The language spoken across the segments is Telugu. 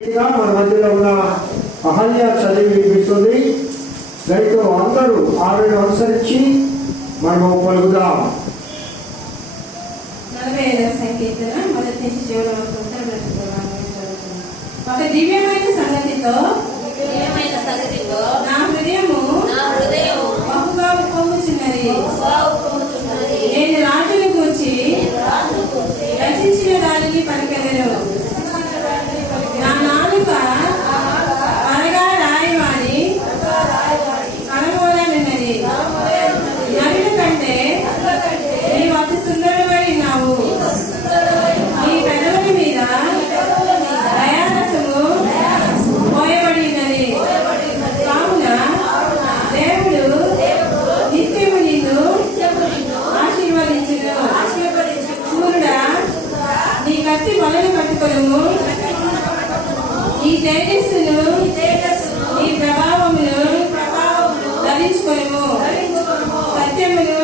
మన మధ్యలో ఉన్న అహల్య చదివి వినిపిస్తుంది. దయతో అందరూ ఆవిడను అనుసరించి మనము పలుకుదాం. 45వ సంకీర్తన మొదటి నుంచి చివరి వరకు ఒక దివ్యమైన సంగతితో నా హృదయము బహుగా ఉప్పొంగుచున్నది. నేను రాజును గూర్చి రచించిన దానిని పలికెదను. నా నాలుక త్వరగా రాయవాని కనబోలనున్నది. నరుల కంటే నీవు అతి సుందరమై ఉన్నావు. నీ పెదవుల మీద దయారసము పోయబడి ఉన్నది. కావున దేవుడు నిత్యము నిన్ను ఆశీర్వదించును. చూడుడా, నీ కత్తి బలను పట్టుకొనుము. ఈ తేజస్సును ఈ ప్రభావమును ధరించుకొనుము. సత్యమును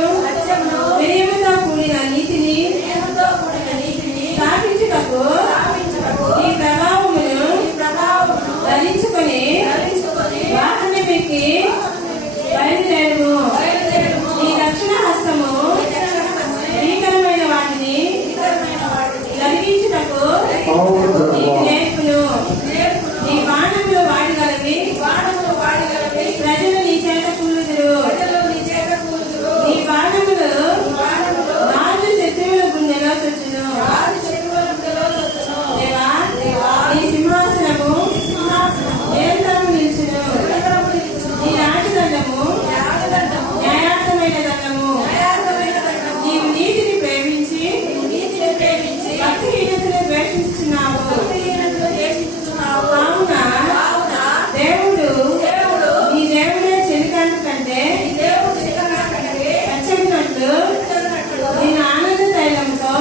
వినయముతో కూడిన నీతిని స్థాపించుటకు ఈ ప్రభావమును ధరించుకొని వాహనమెక్కి బయలుదేరుము. ఈ రక్షణ హస్తము భీకరమైన వాటిని జరిగించుటకు నీకు నేర్పును. నీ బాణములు వాడగలవి. ప్రజలు నీ చేత కూలుదురు. నీ బాణములు రాజు శత్రువుల గుండెలో చొచ్చును. దేవా, నీ సింహాసనము నిరంతరము నిలుచును. నీ రాజదండము న్యాయార్థమైన దండము. నీవు నీతిని ప్రేమించి భక్తిహీనతను ద్వేషించుచున్నావు. కావున దేవుడు నీ దేవుడే చెలికాంతి కంటే నచ్చగినట్లు నిన్ను ఆనంద తైలంతో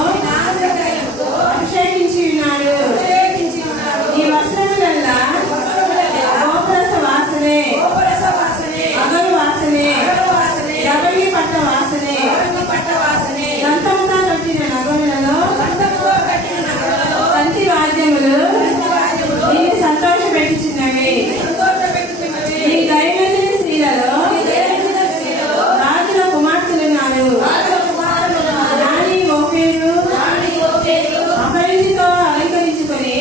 అభిషేకించి ఉన్నాడు. నీ వస్త్రములల్లా గోపురస వాసనే, అగరు వాసనే, రవళి పట్ట వాసనే. దంతముతో కట్టిన నగములలో తంతి వాద్యములు నిన్ను సంతోషపెట్టుచున్నవి. నీ దైనందిన స్త్రీలలో రాజుల కుమార్తెలున్నారు. రాణి ఓఫీరు అపరిధితో అలంకరించుకొని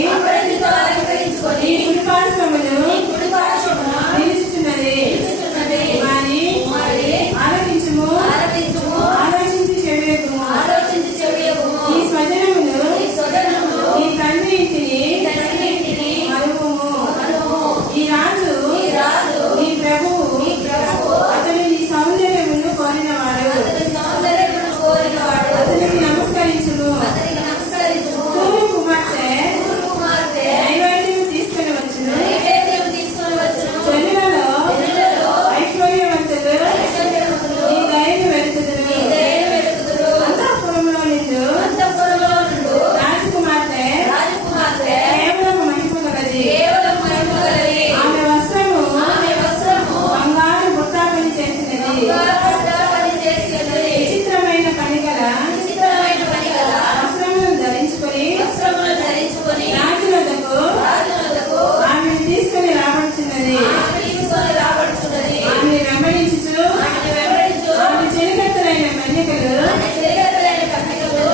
నీ కుడిపార్శ్వమును నిలుచుచున్నది. మరి ఆలకించుము, ఆలోచించి చెవియకుము. నీ స్వజనమును నీ తండ్రి ఇంటిని మరువుము. ఈ రాజు నీ ప్రభువు, అతడు నీ సౌందర్యమును కోరినవాడు. అతనికి నమస్కరించుము. తూరు కుమార్తె నైవేద్యము తీసుకొని వచ్చును. జనులలో ఐశ్వర్యవంతులు నీ దయను వెతుకుదురు. అంతఃపురములో నిండు రాజకుమార్తె కేవలం మహిమ గలది. ఆమె వస్త్రము బంగారు బుట్టాపని చేసినది. విచిత్రమైన పనిగల వస్త్రములను ధరించుకొని రాజు వద్దకు ఆమెను తీసుకొని రాబడుచున్నది. ఆమెను వెంబడించుచు ఆమె చెలికత్తెలైన కన్యకలు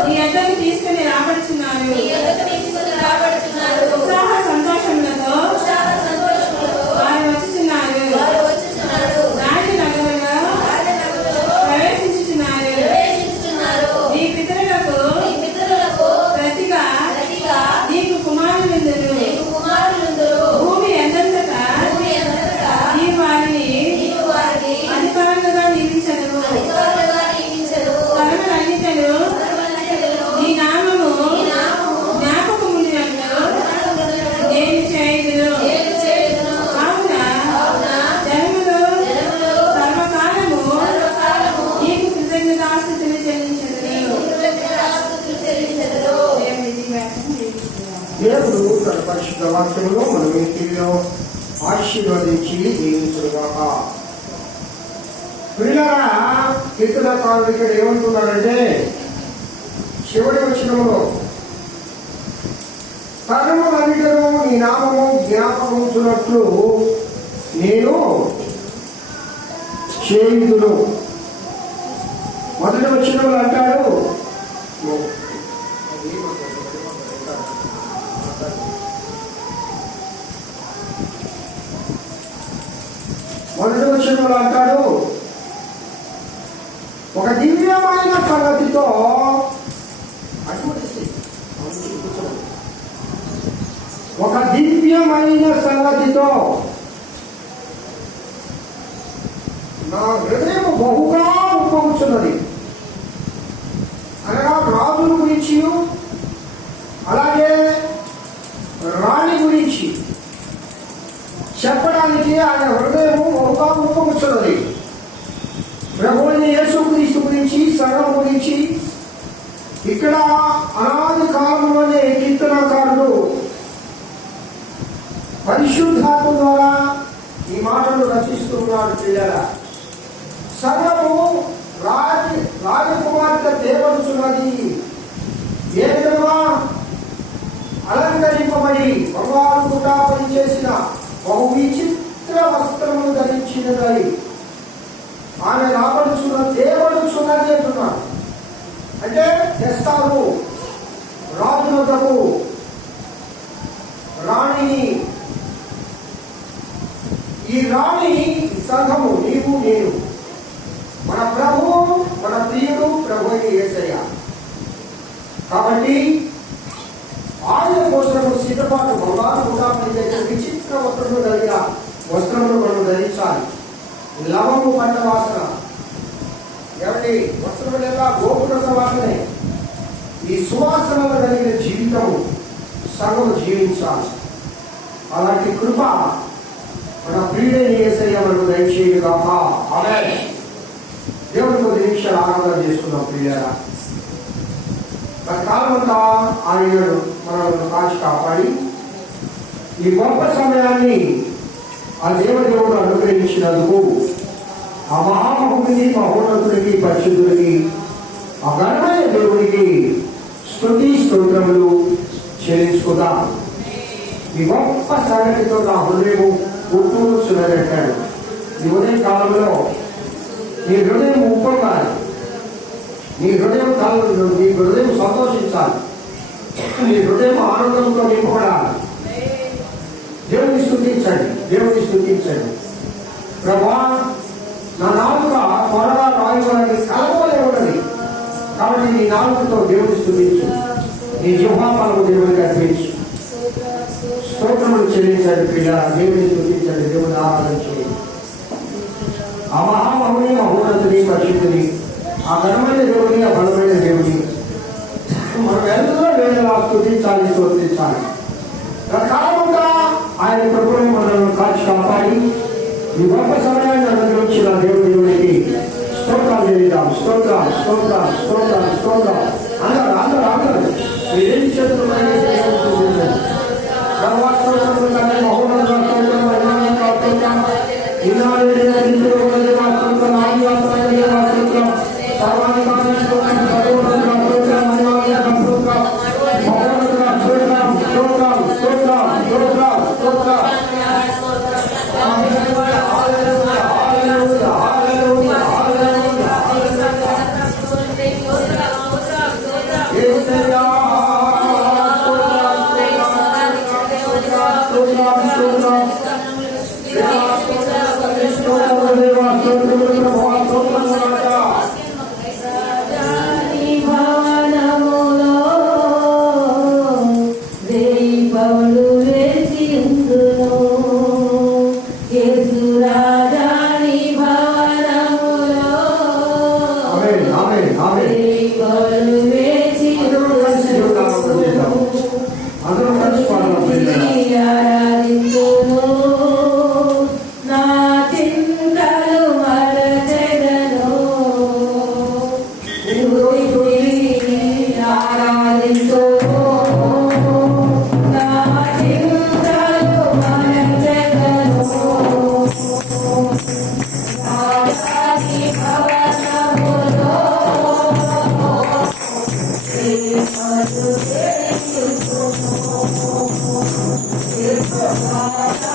నీ వద్దకు తీసుకొని రాబడుచున్నారు. ఉత్సాహ సంతోషములతో వారు వచ్చుచున్నారు. రాజు నగరులో ప్రవేశించుచున్నారు. నీ పితరులకు ప్రతిగా నీకు కుమారులుందురు. భూమి ఎంతంతటా నీవు వారిని అధికారులుగా నియమించదు. తరములన్నిటను నీ నామము జ్ఞాపకముండినట్లు నేను చేయుదును. కావున జనములు సర్వకాలము నీకు కృతజ్ఞతాస్తుతులు చెల్లించెదరు. దేవుడు తన పరిశుద్ధ వాక్యంలో మన ఇంటిలో ఆశీర్వదించి దీవించుగాక. పిల్లరా, కీర్తనకారుడు ఇక్కడ ఏమంటున్నాడంటే చివరి వచనంలో తరములన్నిటిలో నీ నామము సంభవించినట్లు నేను చేయుదును. మొదటి వచనంలో అంటాడు, ఒక దివ్యమైన సంగతితో నా హృదయం బహుగా ఉప్పొంగుచున్నది. అనగా రాజుల గురించి అలాగే రాణి గురించి చెప్పడానికి ఆయన హృదయము బహుగా ఉప్పొంగుచున్నది. ప్రభువైన యేసుక్రీస్తు గురించి, సంఘం గురించి ఇక్కడ అనాది కాలంలోనే కీర్తనకారుడు పరిశుద్ధాత్మ ద్వారా ఈ మాటలు రచిస్తున్నాడు. పిల్లల సంఘము రాజకుమార్తె దేవరుచున్నది. ఏ విధంగా అలంకరింపబడి బంగారు కూడా పనిచేసిన బహు విచిత్ర వస్త్రములు ధరించినది. ఆమె రాబడుచున్న దేవడుచున్నది అంటున్నాడు. అంటే తెస్తారు రాజులకు రాణిని. ఈ రాణి సంఘము నీవు నేను, మన ప్రభువు, మన ప్రియుడు ప్రభు యేసయ్య. కాబట్టి ఆయన కోసము సిద్ధపాటు బంగారు కూడా పనిచేసే విచిత్ర వస్త్రములు కలిగిన వస్త్రములు మనం ధరించాలి. లవము పంట వాసన ఎవరి వస్త్రములేగా గోపుర వాసనే. ఈ సువాసనలు కలిగిన జీవితము సగము జీవించాలి. అలాంటి కృప మన ప్రియుడైన యేసయ్య మనకు దయచేయుగాక. ఆమేన్. దేవుని కొద్ది నిమిషాలు ఆరాధన చేసుకున్నాం. ప్రియులారా, కాలమంతా ఆయన మనల్ని కాచి కాపాడి ఈ గొప్ప సమయాన్ని ఆ దేవదేవుడు అనుగ్రహించినందుకు ఆ మహామహుడికి, మహోన్నతుడికి, పరిశుద్ధుడికి, ఆ ఘనమైన దేవుడికి స్తుతి స్తోత్రములు చెల్లించుకుందాం. ఈ గొప్ప సంగతితో నా హృదయం ఉప్పొంగుచున్నదంటాడు. ఈ ఉదయం కాలంలో నీ హృదయం ఉప్పొంగాలి. నీ హృదయం సంతోషించాలి. నీ హృదయం ఆనందంతో నింపబడాలి. దేవుని స్తుతించండి. ప్రభా, నా నాలుక త్వరగా రాయడానికి కలవలే ఉన్నది. కాబట్టి నీ నాలుకతో దేవుని స్తుతించు. నీ జిహ్వాఫలము దేవునికి అర్పించు. స్తోత్రములు చెల్లించండి. పిల్ల దేవుని స్తుతించండి. దేవుని ఆరాధన చేయండి. ఆ మహామహుని, మహోన్నతుని, పరిశుద్ధుని, ఆ ఘనమైన దేవుని, ఆ బలమైన దేవుని మనం ఎంతో వేళలా స్తుతించాలి. కాలంగా ఆయన ప్రభుత్వం మనల్ని కాచి కాపాడి ఈ గొప్ప సమయాన్ని అనుగ్రహించిన దేవునికి స్తోత్రాలు చేద్దాం. స్తోత్రం అందరూ ఏం చేస్తున్నారు? Yes,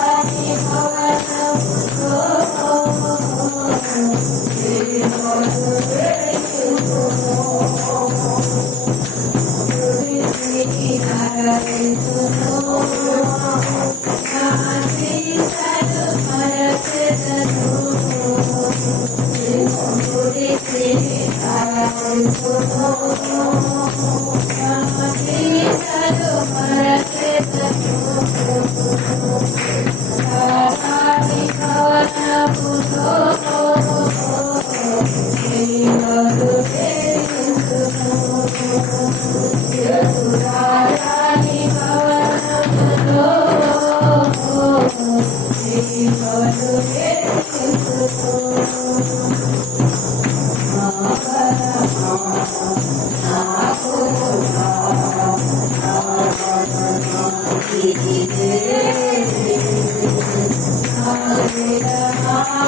ఆరాధనా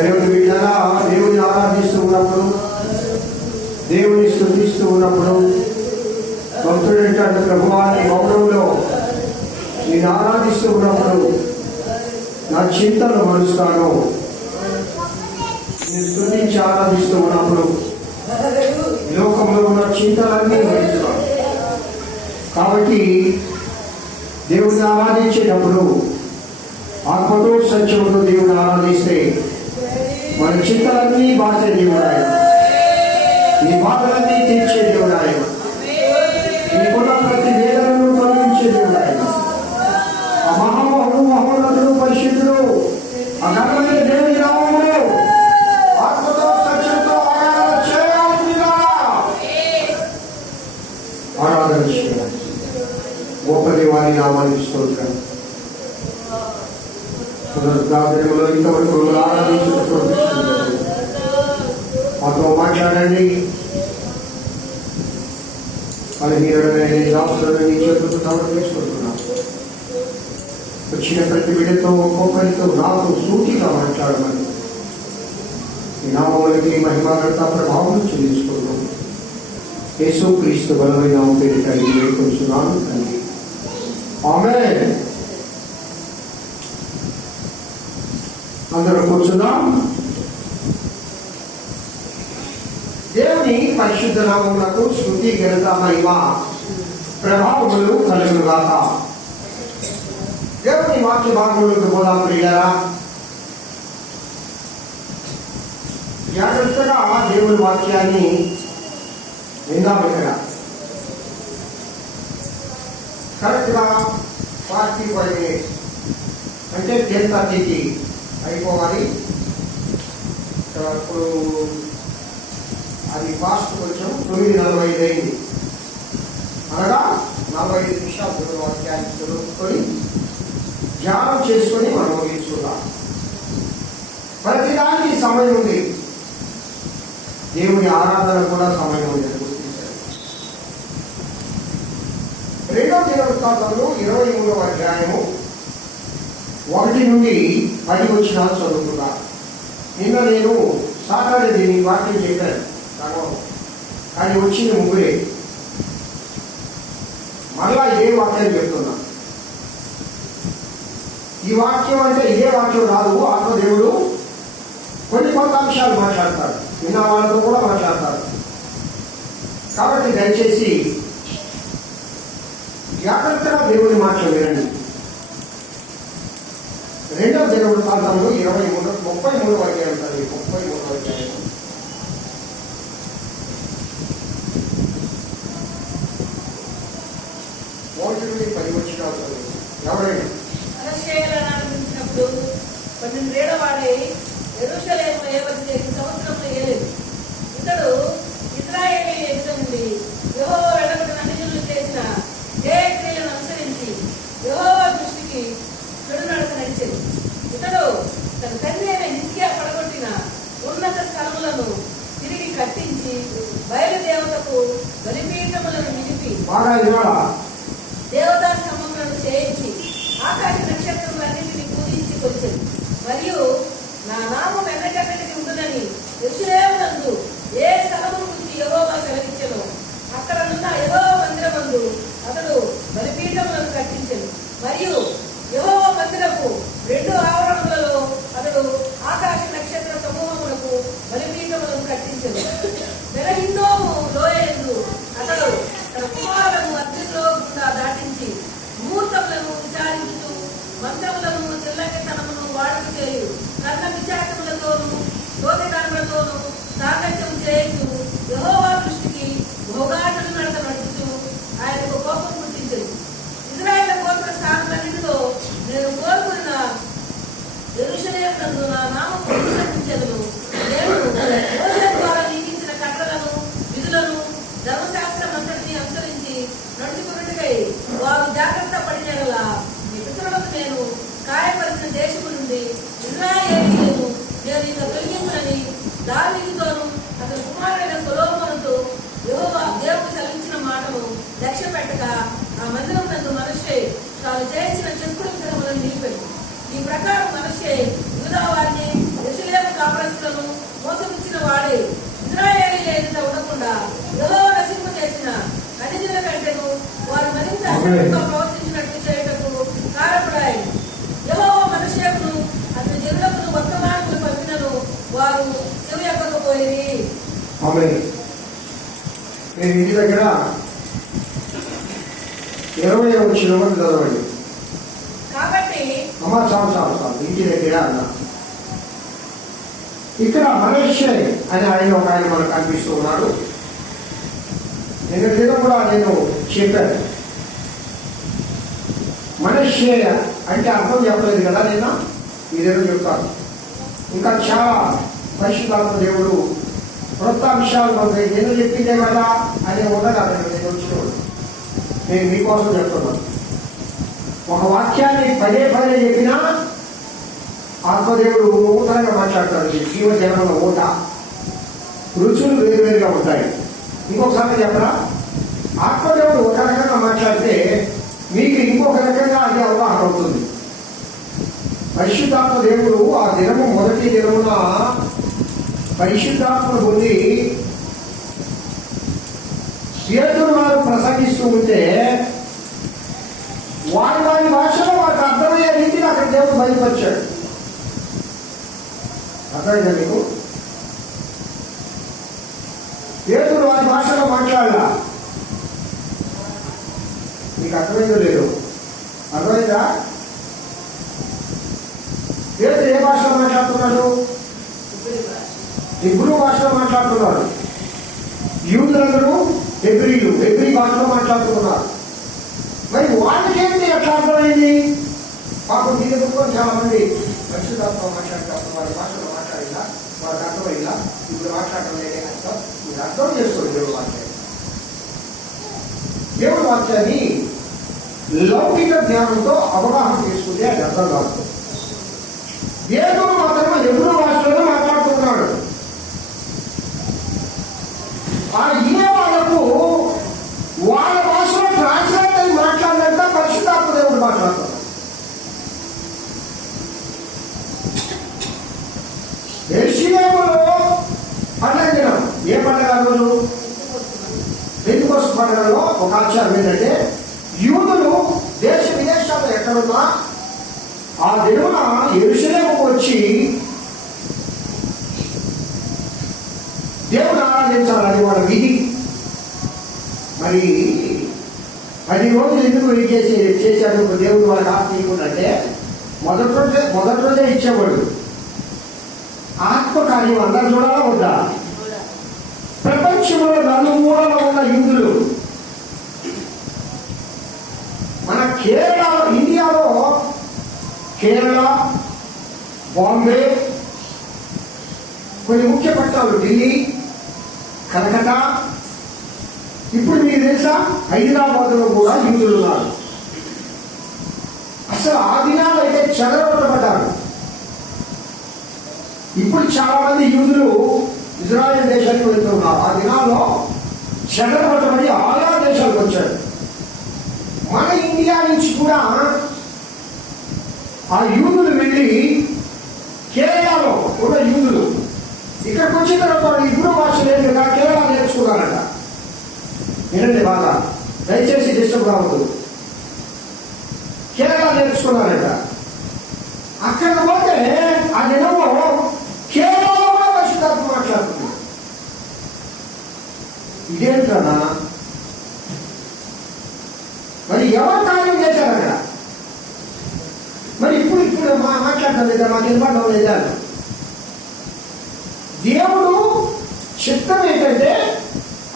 దేవుని బిడ్డలా దేవుని ఆరాధిస్తూ ఉన్నప్పుడు, దేవుని స్తుతిస్తూ ఉన్నప్పుడు భక్తుడు ఏంటంటే ప్రభువా నీ మౌనంలో నేను ఆరాధిస్తూ ఉన్నప్పుడు నా చింతను మరుస్తాను. నేను స్తుతించి ఆరాధిస్తూ ఉన్నప్పుడు లోకంలో ఉన్న చింతలన్నీ మరుస్తాను. కాబట్టి దేవుని ఆరాధించేటప్పుడు ఆత్మతో సత్యంతో దేవుని ఆరాధిస్తే మన చింతలన్నీ బాసే దేవుడాయ, నీ బాధలన్నీ తీర్చే దేవుడాయ, నీకున్న ప్రతి వేదనను తొలగించే దేవుడాయ. ఆ మహామహుడు మహోన్నతుడు పరిశుద్ధుడు ఆ ఘనమైన దేవుని నామములో ఆత్మతో సత్యంతో ఆరాధన చేయాల్సిందిగా ఆరాధన చేయాలి. గొప్ప దేవాని నామానికి స్తోత్రం. పునరుద్ధారణలో ఇంతవరకు ఆరాధించినటువంటి మాతో మాట్లాడండి. బలహీనుడైన దాసులను నీ చేతులకు సమర్పించుకుంటున్నాం. వచ్చిన ప్రతి బిడ్డతో ఒక్కొక్కరితో నాకు సూటిగా మాట్లాడమని ఈ నామములకి మహిమాగత ప్రభావం చెల్లించుకుంటాం. యేసు క్రీస్తు బలమైన నామం పేరిట వేడుకొంచున్నాను తండ్రి. ఆమేన్. అందరూ కూర్చున్నాం. దేవుని పరిశుద్ధ నామములకు స్తుతి ఘనత మహిమ ప్రభావములు కలుగునుగాక. దేవుని వాక్య భాగములకు పోదాం ప్రియులారా. జాగ్రత్తగా దేవుని వాక్యాన్ని విందాం. ఇక్కడ కరెక్ట్గా 45 minutes అంటే 10:30కి అయిపోవాలి. ఇప్పుడు అది ఫాస్ట్ కొంచెం 9:45 అయింది. అనగా 45 నిమిషాలు వాక్యాన్ని చదువుకొని ధ్యానం చేసుకొని మనం ముగించుకుందాం. ప్రతిదానికి సమయం ఉంది. దేవుని ఆరాధన కూడా సమయం ఉంది. గుర్తించారు. 2వ దినవృత్తాంతంలో 23వ అధ్యాయము 1 నుండి 10 వచనాలు చదువుతున్నా. నిన్న నేను సాటర్డే దీని వాక్యం చెప్పాను కానీ వచ్చింది 3. మళ్ళా ఏ వాక్యం చెప్తున్నా. ఈ వాక్యం అంటే ఏ వాక్యం రాదు. ఆత్మదేవుడు కొత్త అంశాలు మాట్లాడతాడు, విన్న వాళ్ళతో కూడా మాట్లాడతాడు. కాబట్టి దయచేసి జాగ్రత్తగా దేవుని మాటలు వినండి. 2వ దినవృత్తాంతంలో 33వ అధ్యాయం ఉంటుంది. 33వ అధ్యాయం మోషుని 10 వచనాలు ఎవరైనా ఆరంభించినప్పుడు 12 ఏళ్ల వాడై యెరూషలేములో 7 సంవత్సరంలో ఏలేదు. ఇతడు ఇశ్రాయేలీయుల ఎదుట నుండి యెహోవా వెడగొట్టిన అన్యజనులు చేసిన జయక్రియలను అనుసరించి యెహోవా దృష్టికి చెడు నడక నడిచేది. ఇతడు తన తండ్రి అయిన హిజ్కియా పడగొట్టిన ఉన్నత స్థలములను తిరిగి కట్టించి బయలుదేవతకు బలిపీఠములను నిలిపి దేవతా స్తంభములను చేయించి ఆకాశ నక్షత్రములన్నింటినీ పూజించి కొలిచెను. మరియు నా నామం ఎన్నకెన్నటికి ఉంటుందని యెరూషలేమునందు ఏ స్థలము గురించి యెహోవా సెలవిచ్చెనో అక్కడనున్న యెహోవా మందిరమందు అతడు బలిపీఠములను కట్టించెను. మరియు యెహోవా మందిరపు 2 ఆవరణములలో అతడు ఆకాశ నక్షత్ర సమూహములకు బలిపీఠములను కట్టించెను. బెరహిన్నోము లోయయందు అతడు తన కుమారులను అగ్నిలో గుండా దాటించి ముహూర్తములను విచారించుతూ మంత్రములను చెల్లకితనమును వాడుక చేయు కర్ణ విచారములతోనూ దోతిదానులతోనూ సాంగత్యం చేయుచు యెహోవా దృష్టికి భోగాచరణ నడక నడుపుతూ ఆయనకు కోపం పుట్టించెను. ఇశ్రాయేలు గోత్ర స్థానములన్నిటిలో నేను కోరుకున్న యెరూషలేమునందు నా నామమును విసర్జించెదను. నేను మోషే ద్వారా నియమించిన కట్టడలను విధులను ధర్మశాస్త్రం అంతటినీ అనుసరించి నడుచుకున్నట్టుకై వారు జాగ్రత్త పడినలా మీ పితరులకు నేను గాయపరిచిన దేశము నుండి ఇశ్రాయేలీయులను నేను ఇక తొలగించునని దావీదుతోనూ అతని కుమారుడైన సొలొమోనుతో యెహోవా దేవుడు సెలవించిన మాటను లక్ష్య పెట్టక ఆ మందిరం నందు మనష్షే తాను చేసిన చెక్కుడు విగ్రహములను నిలిపెను. ఈ ప్రకారం మనష్షే యూదా వారిని యెరూషలేము కాపురస్తులను మోసపుచ్చిన వాడే ఇశ్రాయేలీయుల ఎదుట ఉండకుండా యెహోవా నశింపజేసిన అన్యజనుల కంటేను వారు మరింత అసహ్యంగా ప్రవర్తించినట్లు చేయుటకు కారకుడాయెను. యెహోవా మనష్షేకును అతని జనులకు వర్తమానములు పంపినను వారు చెవియొక్కకపోయిరి. నేను ఇంటి దగ్గర 20వ వచనం చదవండి. కాబట్టి చాలు ఇంటి దగ్గర అన్నా. ఇక్కడ మనష్షే అని ఒక ఆయన మనకు కనిపిస్తూ ఉన్నాడు. నిన్న కూడా నేను చెప్పాను. మనష్షే అంటే అర్థం చెప్పలేదు కదా నిన్న, మీరేదో చెప్తాను. ఇంకా చాలా పరిశుద్ధాత్మ దేవుడు కొత్త అంశాలు మనకి నేను చెప్పిందే కదా అని ఉండగా నేను వచ్చినప్పుడు నేను మీకోసం చెప్తున్నాను. ఒక వాక్యాన్ని పదే చెప్పినా ఆత్మదేవుడు నూతనంగా మాట్లాడతాడు. జీవజనంలో ఊట రుచులు వేరువేరుగా ఉంటాయి. ఇంకొకసారి చెప్పరా, ఆత్మదేవుడు ఒక రకంగా మాట్లాడితే మీకు ఇంకొక రకంగా అది అవగాహన అవుతుంది. పరిశుద్ధాత్మ దేవుడు ఆ దినము మొదటి దినమున పరిశుద్ధాత్మను పొంది పేతురు వారు ప్రసంగిస్తూ ఉంటే వారి భాషలో వారికి అర్థమయ్యే రీతిని అక్కడ దేవుడు బయలుపరిచాడు. అర్థమైందా మీకు? పేతురు వారి భాషలో మాట్లాడాల. మీకు అర్థమైందో లేదు? అర్థమైందా? పేతురు ఏ భాషలో మాట్లాడుతున్నాడు? హెబ్రీ భాషలో మాట్లాడుతున్నాడు. యూదులందరూ హెబ్రీ భాషలో మాట్లాడుతున్నారు. మరి వాళ్ళకేంటి ఎట్లా అర్థమైంది? పాపం దీని ఎదుర్కొని చాలా మంది పరిశుద్ధాత్మ మాట్లాడతారు. వారి భాషలో మాట్లాడిందా, వారికి అర్థమైందా? ఇప్పుడు మాట్లాడటం లేదే అర్థం. మీరు అర్థం చేసుకోండి. దేవుడి వాక్యాన్ని లౌకిక జ్ఞానంతో అవగాహన చేసుకుంటే అది అర్థం కాదు. దేవుడు మాత్రం హెబ్రీ భాషలోనే మాట్లాడుతున్నాడు. ఆ ఇదే వాళ్ళకు వాళ్ళ భాషలో ట్రాన్స్లేట్ అయి మాట్లాడినంత పరిశుద్ధాత్మ దేవుడు మాట్లాడతాడు. యెరూషలేములో పండుగ దినం ఏ పండుగ రోజు? పెంతెకోస్తు పండుగలో ఒక ఆచారం ఏంటంటే యూదులు దేశ విదేశాల్లో ఎక్కడున్నా ఆ దినమున యెరూషలేముకు వచ్చి మరి 10 రోజులు ఎందుకు చేశాడు దేవుడు వాళ్ళకి ఆత్మీయుడంటే మొదటి రోజే ఇచ్చేవాడు. ఆత్మ కార్యం అందరు చూడాలా వద్దా? ప్రపంచంలో నలుమూలలో ఉన్న యూదులు, మన కేరళ, ఇండియాలో కేరళ, బాంబే, కొన్ని ముఖ్య పట్టణాలు ఢిల్లీ, కలకత్తా, ఇప్పుడు మీకు తెలుసా హైదరాబాద్లో కూడా యూదులు ఉన్నారు. అసలు ఆ దినాలు అయితే చెదరగొట్టబడ్డారు. ఇప్పుడు చాలా మంది యూదులు ఇజ్రాయెల్ దేశానికి వెళ్తున్నారు. ఆ దినాల్లో చెదరగొట్టబడి ఆయా దేశాలకు వచ్చారు. మన ఇండియా నుంచి కూడా ఆ యూదులు వెళ్ళి కేరళలో ఉన్న యూదులు ఇక్కడికి వచ్చిన తర్వాత ఇబ్రూ భాష లేదు కదా, కేరళ నేర్చుకున్నారట. వినండి బాగా, దయచేసి డిస్టర్బ్ కావద్దు. కేరళ నేర్చుకున్నారట. అక్కడ పోతే ఆ దినము కేరళలో కూడా పరిశుద్ధాత్మ మాట్లాడుతుంది. ఇదేంటన్నా మరి ఎవరు కార్యం చేశారు అక్కడ? మరి ఇప్పుడు మాట్లాడటం లేదా, మాకు వినపడడం లేదా? దేవుడు చిత్తం ఏంటంటే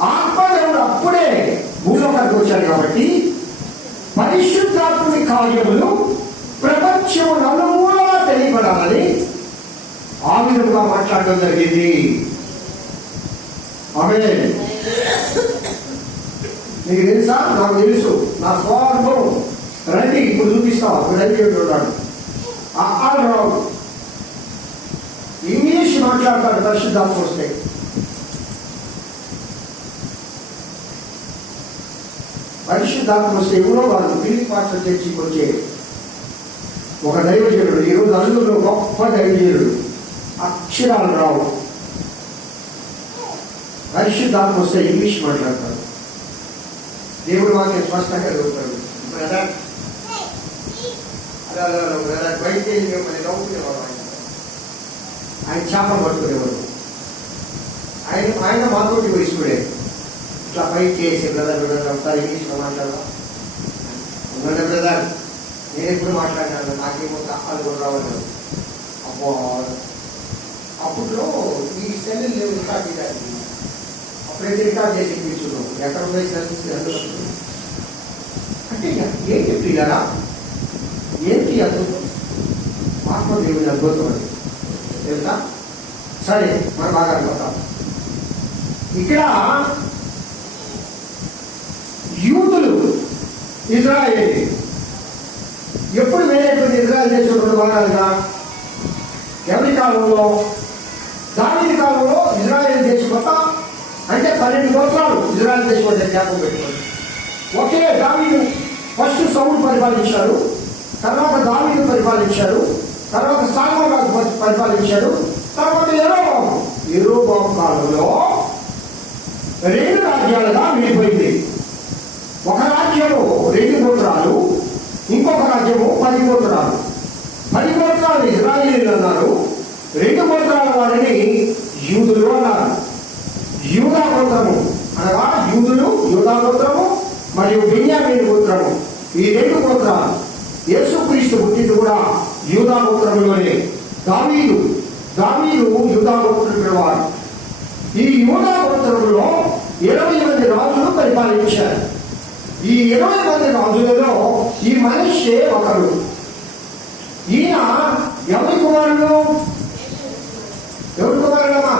ఆత్మదేవుడు అప్పుడే భూలోకానికి వచ్చాడు కాబట్టి పరిశుద్ధాత్ముని కార్యములు ప్రపంచం నలుమూలలా తెలియబడాలని ఆ విధంగా మాట్లాడడం జరిగింది. ఆమేన్. మీకు తెలుసా? నాకు తెలుసు, నా స్వార్థం. రండి ఇప్పుడు చూపిస్తావు. రండి అంటున్నాడు. రావు ఇంగ్లీష్ మాట్లాడతాడు పరిశుద్ధాత్మ వస్తే. పరిశుద్ధాత్మ వస్తే ఎవరో వాళ్ళు పిల్లి పాత్ర చర్చికి వచ్చే ఒక దైవజనుడు, ఈరోజు అందులో గొప్ప దైవజనుడు, అక్షరాలు రావు. పరిశుద్ధాత్మ వస్తే ఇంగ్లీష్ మాట్లాడతాడు. దేవుడు వాక్యం స్పష్టంగా చెబుతాడు. బ్రదర్ బ్రదర్ బయట మిమ్మల్ని నవ్వుకునేవాడు. ఆయన చేపలు పట్టుకునేవాడు. ఆయన మాతోటి వయసుడే ఇట్లా బయట చేసి బ్రదర్ బ్రదర్ ఒకసారి ఇంగ్లీష్లో మాట్లాడదాం. ఉన్నాడు బ్రదర్, నేను ఎప్పుడు మాట్లాడినాను, నాకేమో అది కూడా రావాలి. అబ్బో అప్పట్లో ఈ సెల్ లేవు, రికార్డ్ చేయడానికి. అప్పుడైతే రికార్డ్ చేసి కూర్చున్నాం. ఎక్కడ ఉన్నాయి సెల్స్ అంటే ఏంటి ప్రియారా, ఏంటి అద్భుతం? ఆత్మదేవుని అద్భుతం అది తెలుసా? సరే, మనం బాగా పోతాం. ఇక్కడ యూదులు ఇజ్రాయేల్ ఎప్పుడు వేరేటువంటి ఇజ్రాయేల్ దేశం 2 భాగాలుగా, ఎవరి కాలంలో? దావీదు కాలంలో ఇజ్రాయేల్ దేశం కొత్త అంటే 12 గోత్రాలు ఇజ్రాయేల్ దేశం అంటే జ్ఞాపకం పెట్టుకోండి. ఒకే దావీదు ఫస్ట్ సౌలు పరిపాలించాడు, తర్వాత దావీదు పరిపాలించాడు, తర్వాత సాముయేలు పరిపాలించాడు, తర్వాత యెరోబాము కాలంలో 2 రాజ్యాలుగా విడిపోయింది. ఒక రాజ్యము 2 గోత్రాలు, ఇంకొక రాజ్యము 10 గోత్రాలు. 10 గోత్రాలు ఇజ్రాయేలీలు అన్నారు, 2 గోత్రాల వారిని యూదులు అన్నారు. యూదా గోత్రము అనగా యూదులు, యూదా గోత్రము మరియు బెన్యామీను గోత్రము, ఈ 2 గోత్రాలు. యేసుక్రీస్తు పుట్టింది కూడా యూదా గోత్రంలోనే. దావీదు యూదా గోత్రుడు వారు. ఈ యూదా గోత్రంలో 20 మంది రాజులు పరిపాలించారు. ఈ 20 మంది రాజులలో ఈ మనిషే ఒకరు. ఈయన ఎవరి కుమారుడు? ఎవరి కుమారుడమ్మా?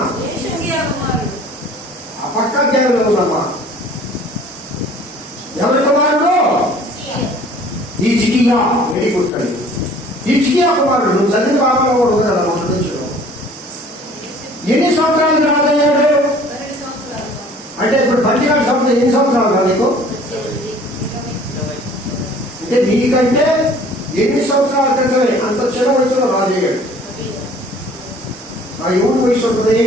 ఆ పక్క దేవుడు ఉందమ్మా. ఎవరి కుమారుడు? హిజ్కియా. Very good. హిజ్కియా కుమారుడు. నువ్వు చదివిన భాగంలో కూడా ఉంది కదా మొదటి నుంచి. ఎన్ని సంవత్సరాలు రాజయ్యాడు అంటే ఇప్పుడు 12 సంవత్సరాలు. ఎన్ని సంవత్సరాలు రా నీకు? అంటే నీకంటే ఎన్ని సంవత్సరాల క్రితమే అంత చిన్న వయసులో రాజయ్యాడు. ఆ ఎవరి వయసు ఉంటుంది?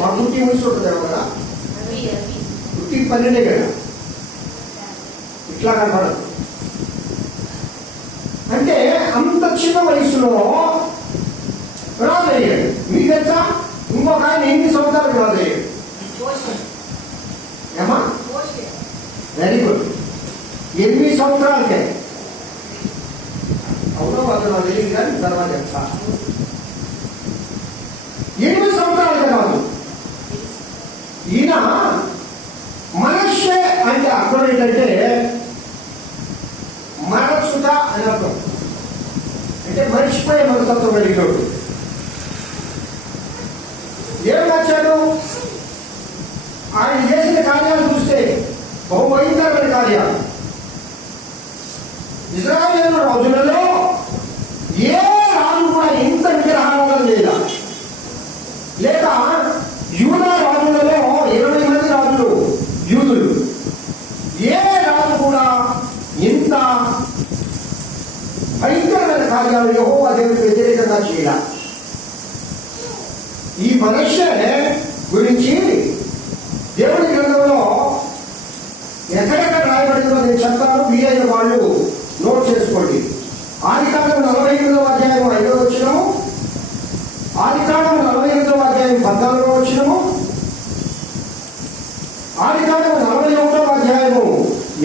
మా పుట్టి వయసు ఉంటుంది కదా, పుట్టి 12 కదా, ఇట్లా కనపడదు. అంటే అంత చిన్న వయసులో రాజయ్యాడు. మీకు తెలుసా ఇంకొక ఆయన ఎన్ని సంవత్సరాలకు రాజయ్యాడు? ఏమా వెరీ గుడ్. 8 సంవత్సరాలకే. అవునా వాళ్ళు నాకు తెలియదు కానీ తర్వాత చెప్తా. 8 సంవత్సరాలకే కాదు. ఈయన మనస్సే అంటే అర్థం ఏంటంటే మనసుట అని అర్థం. అంటే మనిషిపోయే మనస్తత్వం కలిగినట్టు. ఏం నచ్చాడు? ఆయన చేసిన కార్యాలు చూస్తే బహు భయంకరమైన కార్యాలు. ఇశ్రాయేలు రాజులలో ఏ రాజు కూడా ఇంత విగ్రహారాధన చేయలేదు. లేక యూదా రాజులలో 20 మంది రాజులు యూదులు, ఏ రాజు కూడా ఇంత భయంకరమైన కార్యాలు యెహోవా దేవునికి వ్యతిరేకంగా చేయాలి. ఈ మనస్సే గురించి దేవుని గ్రంథంలో ఎక్కడెక్కడ రాయబడిందో నేను చెప్తాను. వీలైన వాళ్ళు నోట్ చేసుకోండి. ఆదికాండం 48వ అధ్యాయం 5వ వచనము, ఆదికాండం 48వ అధ్యాయం 14వ వచనము, ఆదికాండం 41వ అధ్యాయము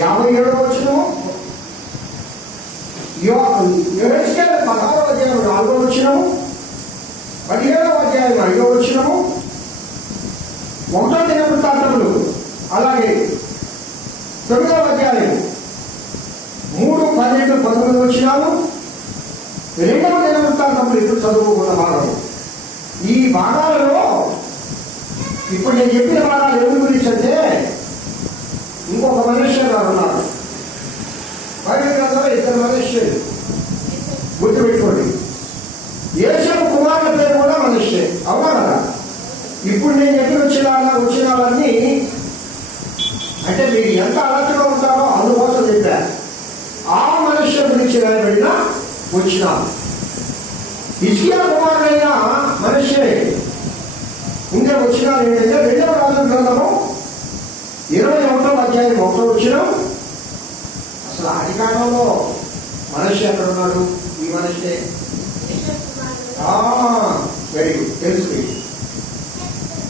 57వ వచనము, యెహెజ్కేలు 16వ అధ్యాయం 4వ వచనము, 17వ అధ్యాయం 5వ వచనము, 1వ దినవృత్తాంతములు అలాగే 9వ అధ్యాయం 3, 12, 19 వచనాలు, 2వ దినవృత్తాంతములు ఇప్పుడు చదువుకున్న భాగం. ఈ భాగాలలో ఇప్పుడు నేను చెప్పిన భాగాలు ఎవరి గురించి అంటే ఇంకొక మనుష్యులు గారు ఉన్నారు. బైబిల్ గ్రంథంలో 2 మనుష్యులు గుర్తుపెట్టుకోండి. యేషపు కుమారుల పేరు కూడా మనుష్యే. అవునా కదా? ఇప్పుడు నేను ఎప్పుడు వచ్చినావన్నీ అంటే మీరు ఎంత అలర్ట్గా ఉంటారో అందుకోసం చెప్పా. ఆ మనుష్య గురించి రాయబడిన వచ్చిన హిజ్కియా కుమారుడైన మనుష్యే ఉండే వచ్చిన ఏంటంటే 2వ రాజుల గ్రంథము 21వ అధ్యాయం 1వ వచనం. అసలు ఆదికాండంలో మనుష్య ఎక్కడ ఉన్నాడు? ఈ మనుష్యే. వెరీ గుడ్, తెలుసు.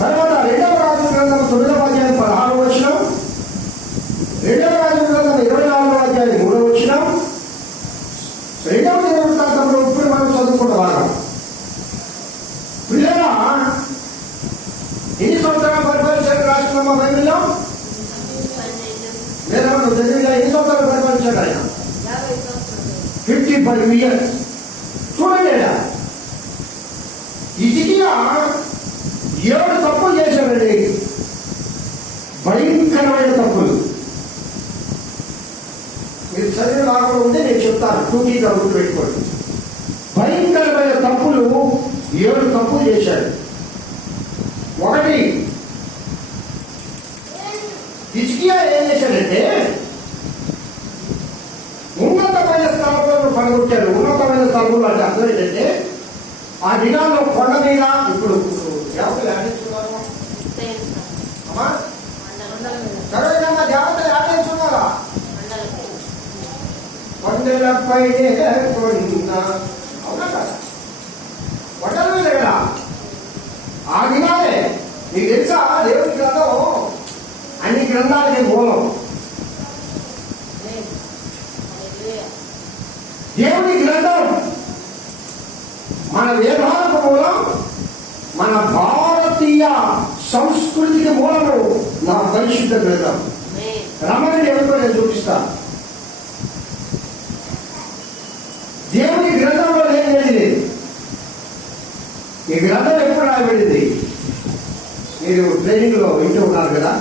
తర్వాత 2వ రాజుల గ్రంథం 9వ అధ్యాయం 16వ వచనం, 2వ రాజుల గ్రంథం 24వ అధ్యాయం 3వ వచనం, 2వ దినవృత్తాంతంలో ఇప్పుడు మనం చదువుకున్న వారం. పిల్లల ఎన్ని సంవత్సరాలు పరిపాలించాడు రాష్ట్రంలో బైబిల్లో? లేదా మనం చదివిన ఎన్ని సంవత్సరాలు పరిపాలించాడు ఆయన? 55 years. చూడండి, హిజ్కియా 7 తప్పులు చేశాడండి. భయంకరమైన తప్పులు. మీరు చదివిన భాగంలో ఉంటే నేను చెప్తాను, టూకీగా గుర్తుపెట్టుకోండి. భయంకరమైన తప్పులు 7 తప్పులు చేశాడు. 1, హిజ్కియా ఏం చేశాడంటే ఉన్నతమైన స్థలంలో పడగొట్టాడు. ఉన్నతమైన స్థలంలో అంటే అర్థం ఏంటంటే ఆ దినాల్లో కొండ మీద ఇప్పుడు దేవతలు ఆడించున్నారు. అమ్మా సర్వేదమ్మా దేవతలు ఆడించున్నారా? కొండలపై అవునా కదా? కొండల మీద కదా ఆ దినాలే. నీకు తెలుసా దేవుని గ్రంథం అన్ని గ్రంథాలకి మూలం. దేవుని గ్రంథం మన వేదాలకు మూలం, మన భారతీయ సంస్కృతికి మూలము నా పరిశుద్ధ గ్రంథం. రమణని ఎవరికో నేను చూపిస్తాను. దేవుని గ్రంథంలో లేదు. ఈ గ్రంథం ఎప్పుడు రాయబడింది? మీరు ట్రైనింగ్ లో వింటూ ఉన్నారు కదా.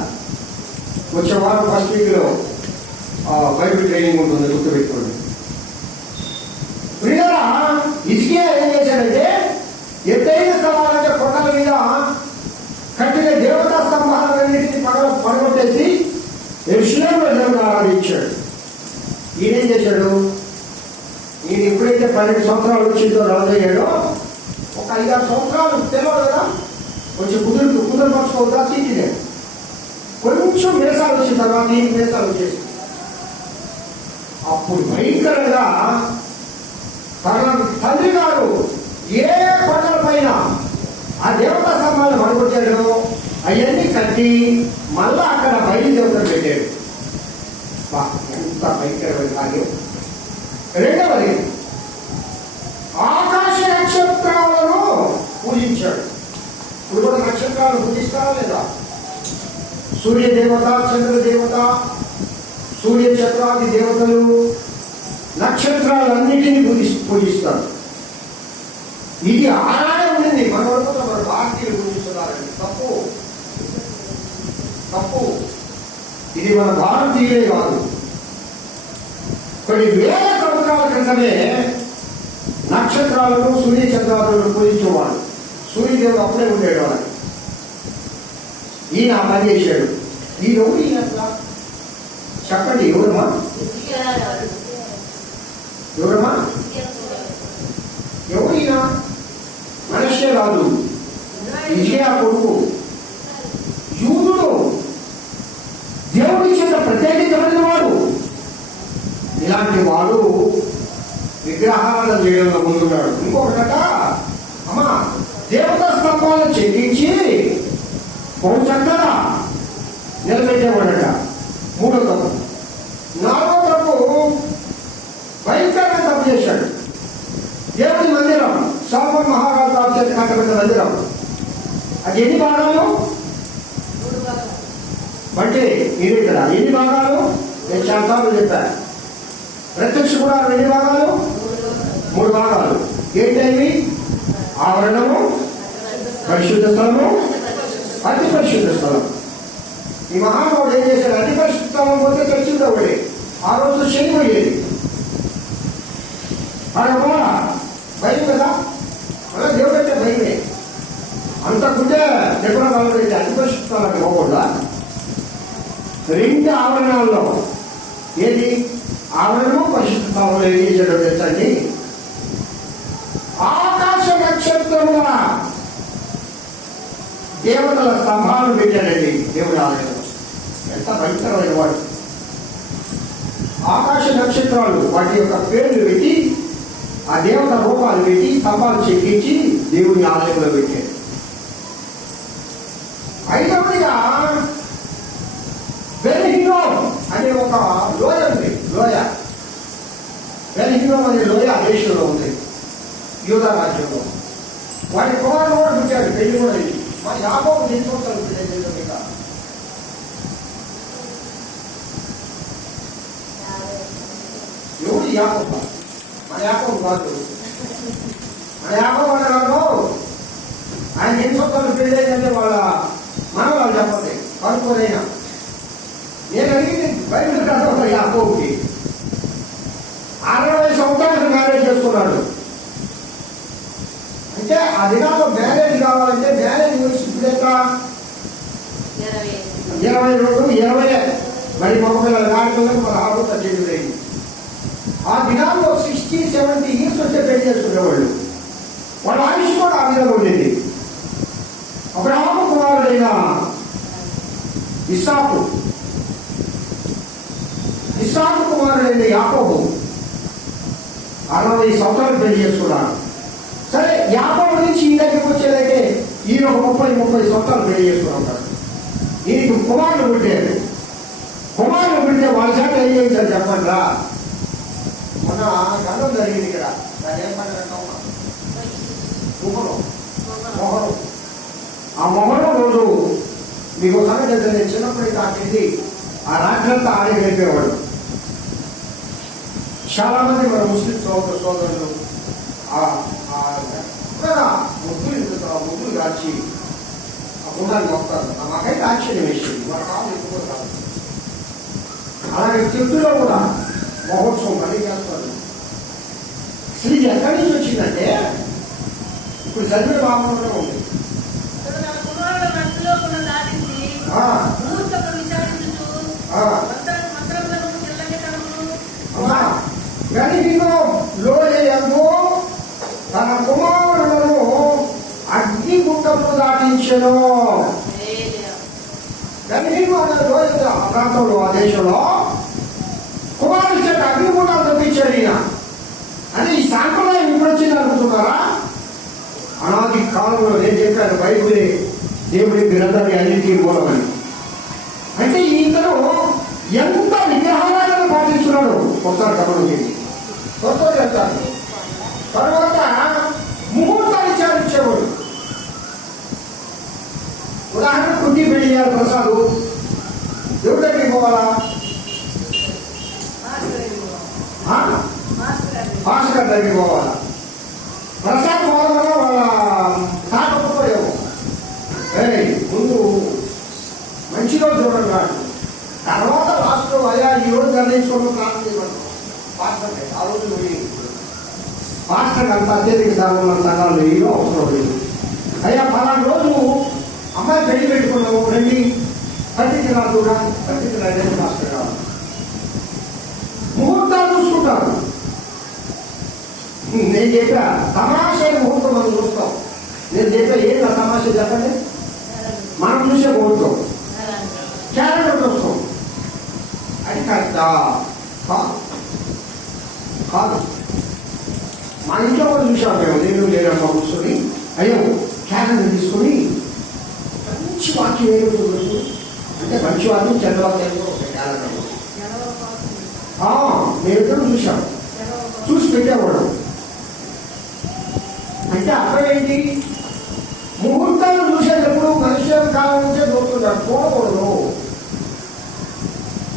వచ్చే వారం ఫస్ట్ వీక్ లో బైబిల్ ట్రైనింగ్ ఉంటుంది, గుర్తుపెట్టుకోండి. ప్రియులారా, హిజ్కియా ఏం చేశాడంటే ఎత్తైన స్థలాలంటే కొండల మీద కట్టిన దేవతా స్తంభాలన్నింటినీ పడగొట్టేసి యెరూషలేములో దేవుని ఆరాధించాడు. ఈయనేం చేశాడు? ఈయన ఎప్పుడైతే 12 సంవత్సరాలు వచ్చిందో రాజయ్యాడో ఒక 5-6 సంవత్సరాలు తెలియదు కదా, కొంచెం కుదురుపరచుకోవద్దా సీట్లే. కొంచెం మేసాలు వచ్చిన తర్వాత ఈ మేసాలు వచ్చేసి అప్పుడు భయంకరంగా తండ్రి గారు ఏ కొండల పైన ఆ దేవతా స్తంభాలు పడగొట్టాడో అవన్నీ కట్టి మళ్ళా అక్కడ బయలు దేవతలు పెట్టాడు. ఎంత భయంకరమైన కార్యం. రెండవది, ఆకాశ నక్షత్రాలను పూజించాడు. ఇప్పుడు కూడా నక్షత్రాలు పూజిస్తారా లేదా? సూర్యదేవత, చంద్రదేవత, సూర్య చక్రాది దేవతలు, నక్షత్రాలన్నిటినీ పూజిస్తారు. ఇది ఆనాడే ఉండింది. మన వరకు మన భారతీయులు పూజిస్తున్నారండి. తప్పు తప్పు. ఇది మన భారతీయులే కాదు, కొన్ని వేల సంవత్సరాల క్రితమే నక్షత్రాలను, సూర్య చంద్రాలను పూజించేవాడు. సూర్యదేవుడు అప్పుడే ఉండేడు వాళ్ళకి. ఈయన పని చేశాడు. ఈయన అసలు చెప్పండి, ఎవరమ్మా? ఎవరమ్మా? ఎవరు ఈయన? మనిషే రాదు, విజయ కొడుకు, యూదుడు, దేవుడి చేత ప్రత్యేకించబడిన వాడు. ఇలాంటి వాడు విగ్రహాలను చేయడంలో ముందున్నాడు. ఇంకొకట, అమ్మా, దేవతా స్తంభాలను చెల్లించి బహు చక్కగా నిలబెట్టేవాడట. మూడో తప్పు. నాలుగో తప్పు, భయంకరంగా తప్పు చేశాడు. దేవుడి మందిరం, సొలొమోను మహారాజు చేత కట్టబడిన మందిరం, అది ఎన్ని భాగాలు? అంటే ఇది ఇక్కడ ఎన్ని భాగాలు? నేను శాంతాలు చెప్పాను. ప్రత్యక్ష గుడారం ఎన్ని భాగాలు? 3 భాగాలు. ఏంటవి? ఆవరణము, పరిశుద్ధ స్థలము, అతి పరిశుద్ధ స్థలం. ఈ మహానుభావుడు ఏం చేశాడు? అతి పరిశుద్ధ స్థలం పోతే చర్చిందా ఒకటి. ఆ రోజు శని పోయేది. అలా భయం కదా, అలా దేవుడు అంటే భయమే. అంతకుంటే ఎక్కడ వాళ్ళైతే అతి పరిశుద్ధ స్థలానికి పోకూడదా? 2 ఆవరణాల్లో, ఏది ఆవరణము, పరిశుద్ధ స్థలంలో ఏం చేశాడో తెలుసండి? ఆకాశ నక్షత్రముల దేవతల స్తంభాలను పెట్టాడండి దేవుడి ఆలయంలో. ఎంత భయంకరమైన వాడు. ఆకాశ నక్షత్రాలు వాటి యొక్క పేర్లు పెట్టి, ఆ దేవత రూపాలు పెట్టి, స్తంభాలు చెక్కించి దేవుని ఆలయంలో పెట్టాడు. ఐదవదిగా బెన్హిన్నోం అనే ఒక లోయ ఉంది. లోయ, బెన్హిన్నోం అనే లోయ దేశంలో ఉంది, యూదా రాజ్యంలో. వాడి కుమారుడు కూడా పుట్టాడు, పెళ్లి కూడా అయింది. మా యాకోబు నింపుతారు. ఎవరు యాకోబు? మన యాకోబు కాదు. మన యాకోబు అన్నారు ఆయన నింపుతారు పెళ్లి అయిందంటే వాళ్ళ మనవాళ్ళు చెప్పండి, కనుక్కోదైనా. నేను అడిగింది బైబిల్ కాదు. యాకోబుకి 60 సంవత్సరాలకు మ్యారేజ్ చేసుకున్నాడు. అంటే ఆ దినాల్లో మ్యారేజ్ కావాలంటే మ్యారేజ్ వయసు ఇప్పుడెంత? 22, 20. మరి మగ పిల్లలు ఆడపిల్లలకు 16, 18 అయింది. ఆ దినాల్లో 60, 70 ఇయర్స్ వచ్చే పెళ్లి చేసుకునేవాళ్ళు. వాళ్ళ ఆయుష్ కూడా ఆ విధంగా ఉండేది. అబ్రహాము కుమారుడైన ఇస్సాకు కుమారుడైన యాకోబు 60 సంవత్సరాలు పెళ్లి చేసుకున్నాడు. సరే, యాకోబు నుంచి ఈ దగ్గరికి వచ్చేదైతే ఈయన 30 సంవత్సరాలు పెళ్లి చేసుకున్నాడు. ఈయనకు కుమారులు పుట్టారు. కుమారులు పుట్టితే వాళ్ళ చేత ఏం చేశారు చెప్పండి రా. మొన్న గండం జరిగింది ఇక్కడ. దాన్ని ఏం పండుగ? మొహరం. ఆ మొహరం రోజు మీకు సంగతి తెలుసు. నేను చిన్నప్పుడు కాకింది ఆ రాత్రంతా ఆడి గడిపేవాడు. చాలా మంది మన ముస్లిం సోదరులు ముగ్గులు కాల్చి ఆ గుండాన్ని మొత్తారు. మాకైతే ఆశ్చర్యం వేసింది. మన కాదు ఎక్కువ కాదు. అలాగే తిరుపతిలో కూడా మహోత్సవం మళ్ళీ చేస్తారు. అసలు ఇది ఎక్కడి నుంచి వచ్చిందంటే ఇప్పుడు చదివిన భావంలో ఉంది. లోయయందు తన కుమారులను అగ్నిగుండము దాటించెను. గనిహీను అనే లోయ ఆ ప్రాంతంలో, ఆ దేశంలో కుమారుల చేత అగ్నిగుండాలు తప్పించాడు ఈయన. అంటే ఈ సాంప్రదాయం ఇప్పుడు వచ్చింది అనుకుంటున్నారా? అనాది కాలంలో నేను చెప్పాను, బైబిలే దేవుడి గ్రంథాన్ని అన్నింటికీ మూలమని. అంటే ఇతను ఎంత విగ్రహాలను ఒకసారి గమనించింది కొత్త చెప్తాను. తర్వాత ముహూర్తాలు విచారించేవాడు. ఉదాహరణ కుంటి పెళ్లి చేయాలి ప్రసాదు, ఎవరి దగ్గరికి పోవాలా? భాస్కర్ దగ్గరికి పోవాలా? ప్రసాద్ పోవాలన్నా వాళ్ళ తాకపోయేమో ముందు మంచిగా చూడండి కాదు, తర్వాత లాస్ట్లో అయ్యా ఈ రోజు నిర్ణయించుకోవడం ప్రార్థన చేయమని పాస్టర్ ఆ రోజు పాస్టర్ అంత అత్యధిక సంఘాలు ఏదో అవసరం లేదు. అయ్యా పలానా రోజు అమ్మాయి పెళ్లి పెట్టుకున్నాము రండి, పత్రిక రాదు పత్రిక రాయడానికి పాస్టర్ కావాలి. ముహూర్తాలు చూసుకుంటారు. నేను చెప్పా తమాషా ముహూర్తం మనం చూస్తాం. నేను చెప్పా ఏంటి ఆ తమాషా చెప్పండి. మనం చూసే ముహూర్తం క్యాలెండర్ చూస్తాం. అది కరెక్టా కాదు. మా ఇంట్లో కూడా చూసాం మేము, నేను లేదమ్మా కూర్చొని అయ్యో క్యాలెండర్ తీసుకొని మంచి వాక్యం ఏదో చూడొచ్చు అంటే మంచి వాక్యం చంద్రబాబు ఒక క్యాలెండర్ మేమిద్దరం చూసాం, చూసి పెట్టేవాడు. అంటే అక్కడేంటి ముహూర్తాలు చూసేటప్పుడు మనుషుల కాలం నుంచే చూస్తున్నాడు, చూడకూడదు.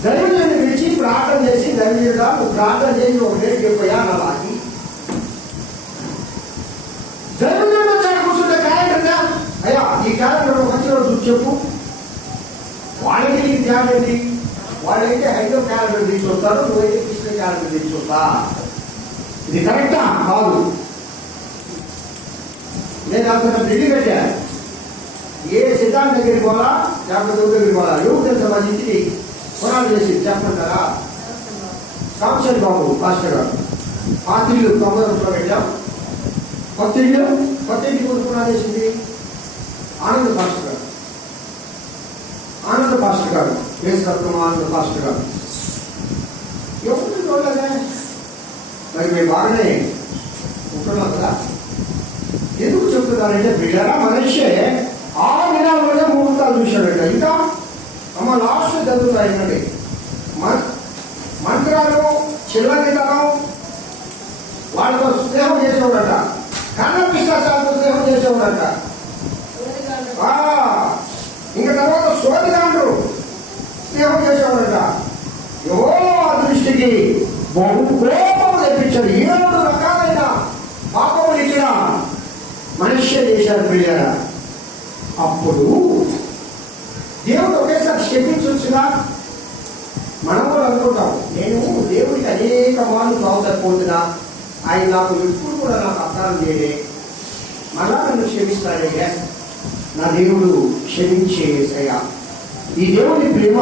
దైవజన్ని పిలిచి ప్రార్థన చేసి దైవజనుడా నువ్వు ప్రార్థన చేసి ఒక డేట్ చెప్పయా నా వాకి దైవజనుడు వచ్చాడు కూర్చుంటే క్యాలెండర్ అయ్యా ఈ క్యాలెండర్ మంచి రోజు చెప్పు. వాళ్ళకి నీకు ధ్యానం ఏంటి? వాళ్ళైతే హైందవ క్యాలెండర్ తీసుకొస్తారు, నువ్వైతే కృష్ణ క్యాలెండర్ తీసుకొస్తా. ఇది కరెక్టా కాదు. నేను అంత బిల్లు పెట్టా, ఏ సిద్ధాంత దగ్గరికి పోవాలా లేకపోతే దగ్గరికి పోవాలా ఎవరు తెలుసా? మా ఇంటికి పునాలు చేసి చెప్పమంటారా? కాంక్షల్ బాబు పాస్టర్ గారు పాత్రిలు 90 రూపాయలు పెట్టాం. కొత్త ఇంటికి పునాలు చేసింది ఆనంద్ పాస్టర్ గారు, ఆనంద్ పాస్టర్ గారు, వేసరత్నం ఆనంద్ పాస్టర్ గారు. ఎవరు చూడలేదే, మరి మేము బాగానే ఉంటున్నాం కదా. ఎందుకు చెప్తున్నారంటే బిడ్డరా మనిషే 6 దినాల్లోనే ముహూర్తాలు చూశాడట. ఇంకా అమ్మ లాస్ట్ చదువుతాయండి మంత్రాలు చిల్లగితనం వాళ్ళతో స్నేహం చేసేవాడట, కన్న విశ్వాసాలతో స్నేహం చేసేవాడట. ఇంకా తర్వాత సోదిగాండ్రు స్నేహం చేసేవాడట. యెహోవా దృష్టికి బహు కోపం తెప్పించాడు. 7 రకాలైన పాపములు ఇక్కడ మనుష్య చేశారు పిల్లరా. అప్పుడు దేవుడు ఒకేసారి క్షమించొచ్చుగా. మనం కూడా అనుకుంటాం నేను దేవుడికి అనేక మార్లు బాగుతపోతున్నా, ఆయన నాకు ఎప్పుడు కూడా నాకు అర్థం చేయలే, మళ్ళా నన్ను క్షమిస్తాడే. నా దేవుడు క్షమించేసయ్యా. ఈ దేవుడి ప్రేమ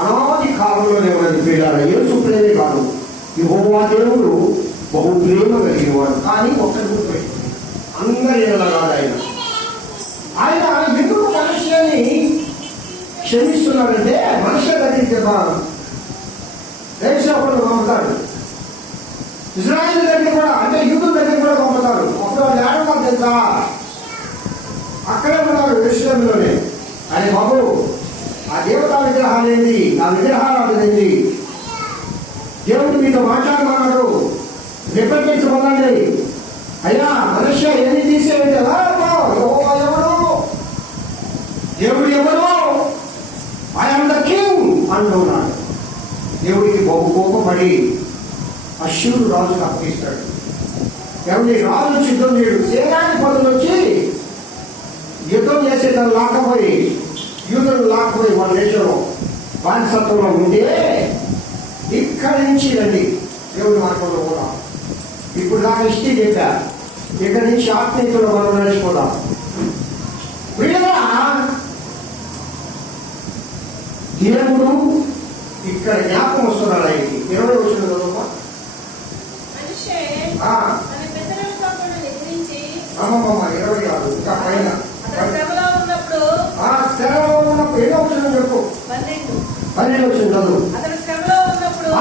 అనాది కాలంలోనే ఉన్నది పిల్లరా. యేసు ప్రేమే కాదు, యెహోవా దేవుడు బహు ప్రేమ కలిగిన వాడు. కానీ ఒక్కరి గుర్తుపెట్టుకోండి, అందరి కాదు ఆయన. ఆయన ఎందుకు మనుష్యాన్ని క్షమిస్తున్నాడంటే మనుష్య దగ్గరికి రేషాపులు పంపుతాడు, ఇజ్రాయిల్ దగ్గర కూడా అంటే యూదుల దగ్గర కూడా పంపుతారు. అప్పుడు వాళ్ళు ఏడన్నారు తెలుసా? అక్కడే ఉన్నారు యెరూషలేములోనే. అని బాబు ఆ దేవతా విగ్రహాలు ఏంటి, ఆ విగ్రహాలు ఏంటి, దేవుడు మీతో మాట్లాడమన్నాడు, రిప్రజెంట్ అయ్యా మనుష్య ఏమి తీసేయండి. ఎవరు దేవుడు ఎవరు? ఐఎమ్ ద కింగ్ అంటున్నాడు. దేవుడికి బహు కోపపడి అశ్షూరు రాజుకు అప్పగిస్తాడు. ఎవరి రాజు యుద్ధం చేయడు, సేనాని పదులు వచ్చి యుద్ధం చేసేదాన్ని లాక్కపోయి యూదులు లాక్కపోయి వాళ్ళ దేశంలో బానిసత్వంలో ఉంటే ఇక్కడి నుంచి రండి దేవుడి మార్గంలో కూడా. ఇప్పుడు నాకు హిస్టరీ చెప్పా, ఇక్కడి నుంచి ఆత్మీయులు మనం నడిచిపోదాం. వీళ్ళ దేవుడు ఇక్కడ జ్ఞాపకం వస్తున్నాడు ఆయనకి. 20 వచ్చిన చదువు అమ్మమ్మ 20 కాదు ఇంకా పైన. శ్రమలో ఉన్నప్పుడు ఏదో వచ్చిన చెప్పు 12 వచ్చిన చదువు.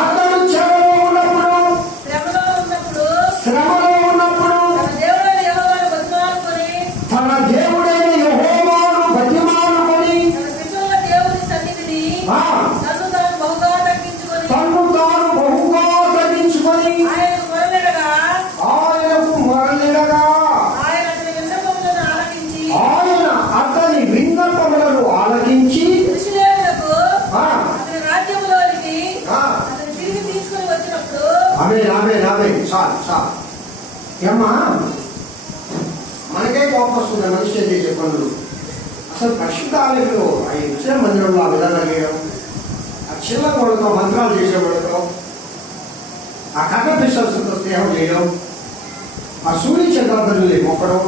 అతను శ్రమలో ఉన్నప్పుడు తన దేవుడైన యెహోవాను బతిమాలుకొని తన దేవుని సన్నిధిని తన్ను తాను బహుగా చాలు ఏమ్మా, మనకే కోపం వస్తుంది మనిషి చేసే పనులు. అసలు పరిశుద్ధ ఆలయంలో ఆ ఇచ్చిన మందిరంలో ఆ విధంగా చేయడం, ఆ చిన్న వాళ్ళతో మంత్రాలు చేసేవాళ్ళతో, ఆ కథ పిల్లలతో స్నేహం చేయడం, ఆ సూర్య చంద్రాన్ని మొక్కడం,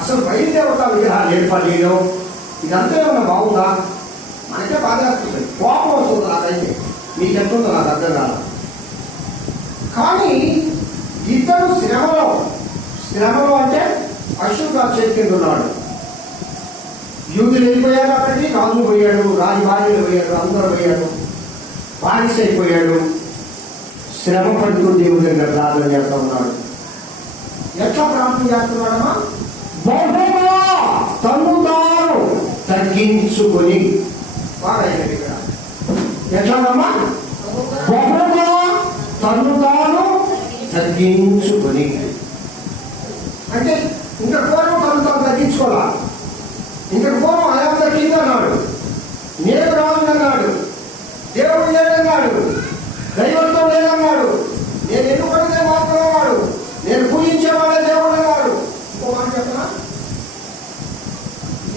అసలు బయలుదేవత విగ్రహాలు ఏర్పాటు చేయడం, ఇదంతా ఏమన్నా బాగుందా? మనకే బాగా వస్తుంది, కోపం వస్తుంది. నాకైతే మీకు ఎంతుందో నాకు అర్థం కాదు. కానీ ఇతడు శ్రమలో అంటే అశుద్ధ చేతికి ఉన్నాడు. యూదులు వెళ్ళిపోయారు, అక్కడికి రాజు పోయాడు, రాజు భార్యలు పోయాడు, అందరూ పోయాడు, బానిస అయిపోయాడు. శ్రమ పడుతూ దేవుడి దగ్గర ప్రార్థన చేస్తూ ఉన్నాడు. ఎట్లా ప్రార్థన చేస్తున్నాడమ్మా? బహుగా తను తాను తగ్గించుకొని. బాగా ఇక్కడ ఎట్లాగమ్మా? బహుగా తను తాను తగ్గించుకొని. అంటే ఇంకా పూర్వం తను తాను తగ్గించుకోవాలా? ఇంకా పూర్వం ఆయన తగ్గింది అన్నాడు, నేను రాజు అన్నాడు, దేవుడు లేదన్నాడు, దైవంతో లేదన్నాడు, నేను ఎన్నుకున్నదే మాత్రం అన్నాడు, నేను పూజించేవాడే దేవుడు అన్నాడు. ఇంకో మాట చెప్పనా?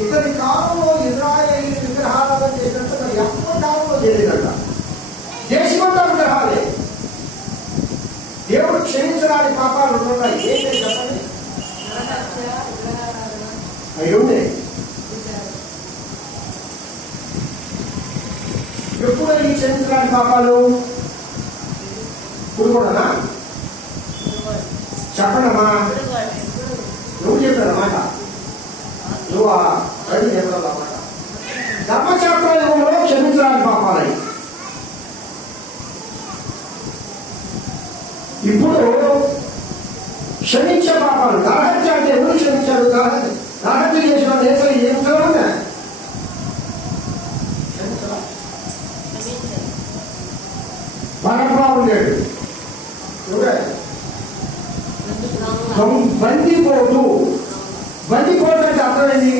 ఇతని కాలంలో ఇజ్రాయేల్ విగ్రహారాధన చేసినట్టు ఎప్పటి కాలంలో చేయలేదంట. దేశమంతా విగ్రహాలే. దేవుడు క్షమించడానికి పాపాలు ఉన్నాయి. ఏంటి చెప్పండి? అవి ఉన్నాయి. ఎప్పుడు ఈ క్షమించడానికి పాపాలు? ఇప్పుడు కూడానా? చెప్పండమ్మా, నువ్వు చెప్పాడన్నమాట, నువ్వు బయట చెప్పాలన్నమాట. ధర్మశాస్త్ర యుగంలో క్షమించడానికి పాపాలై. ఇప్పుడు క్షమించే పాపాలు. నరహత్య అంటే ఎవరు క్షమించాడు? నరహత్య చేసిన ఏం చదవన్నా పరబ్రాహ్మణుడు లేడు. బందిపోటు అంటే అర్థమైంది.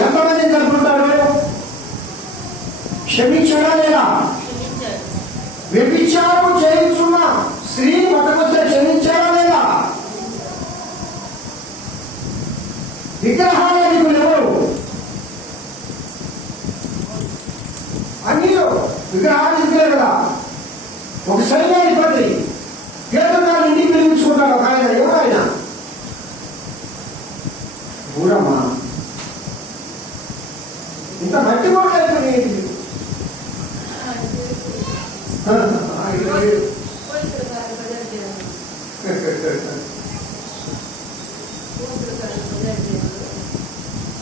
ఎంతమంది జరుపుకుంటారు? క్షమించడా లేదా? వ్యభిచారం చేయించున్న స్త్రీ మొట్టమొదట క్షమించాడా లేదా? విగ్రహాలు ఎవరు? అన్ని విగ్రహాలు ఇద్దరే కదా. ఒక సైన్యాధిపతి పేదలు ఇంటికి పిలిపించుకుంటాడు ఒక ఆయన. ఎవరు ఆయన? ఊరమ్మా, ఇంత మట్టి కూడా అయిపోయింది.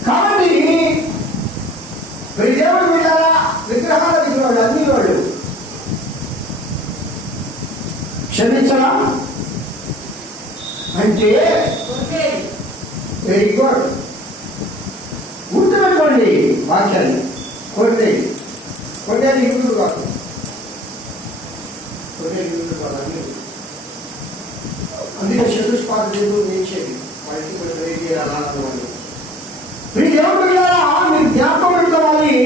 కాబట్టి దేవుడు వెళ్ళాలా? విగ్రహాల విగ్రహాలు అన్ని వాళ్ళు క్షమించరా అంటే వెరీ గుడ్. గుర్తుపెట్టుకోండి వాక్యాన్ని. కొట్టేది యూదులు కాదు, అందుకే చతుష్పాదులు నేర్చేది వాటికి కొన్ని వెరైటీ అలాంటి. మీరు దేవుడు వెళ్ళారా? మీరు జ్ఞాపకం పెట్టుకోవాలి,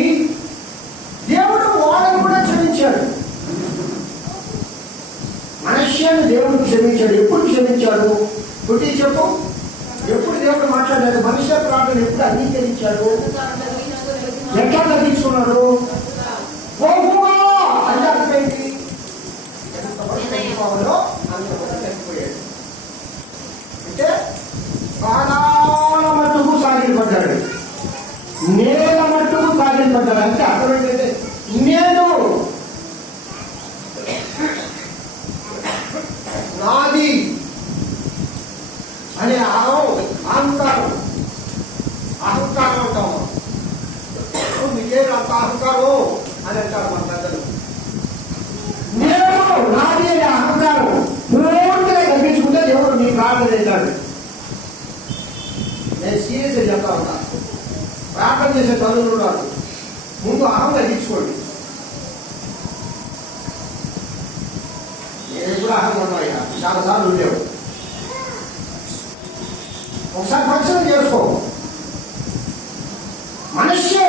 దేవుడు వాళ్ళని కూడా క్షమించాడు. మనుష్యాన్ని దేవుడు క్షమించాడు. ఎప్పుడు క్షమించాడు? పుట్టి చెప్పు. ఎప్పుడు దేవుడు మాట్లాడాడు? మనుష్య ప్రార్థన ఎప్పుడు అంగీకరించాడు? ఎట్లా తగ్గించుకున్నాడు? బహుగా అంటే అర్థమైంది. అంటే పాదాల మట్టుకు సాగిపడ్డాడు, నేల మట్టుకు సాగిపడ్డాడు. అంటే అర్థమైందంటే నేను నాది అనే అహంకారం అంటాము. మీకేం అంత అహంకారం అని అంటారు మన పెద్దలు. నేను నాది అనే అహంకారం పూర్తిగా తగ్గించుకుంటే దేవుడు నీ ప్రార్థన చేశాడు. నేను సీరియస్గా చెప్తా ఉన్నా, ప్రార్థన చేసే తల్లులు ఉన్నారు, ముందు అహం తగ్గించుకోండి. నేను ఎప్పుడు అహం ఉన్నాయా? చాలాసార్లు ఉండేవు. ఒకసారి పరిశీలన చేసుకో. మనిషే